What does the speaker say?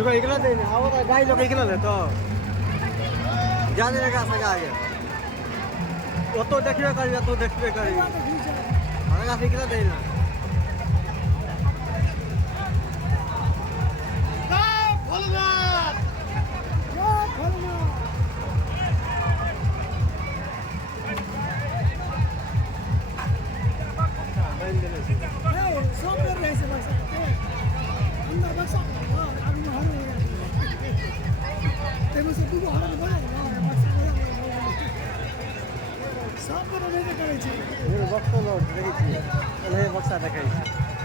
रुको निकला दे आओ तो गाय लोग निकला ले तो जाने लगा सगा आगे वो तो देखबे करी हमारा निकला दे ना बक्सा देखाइ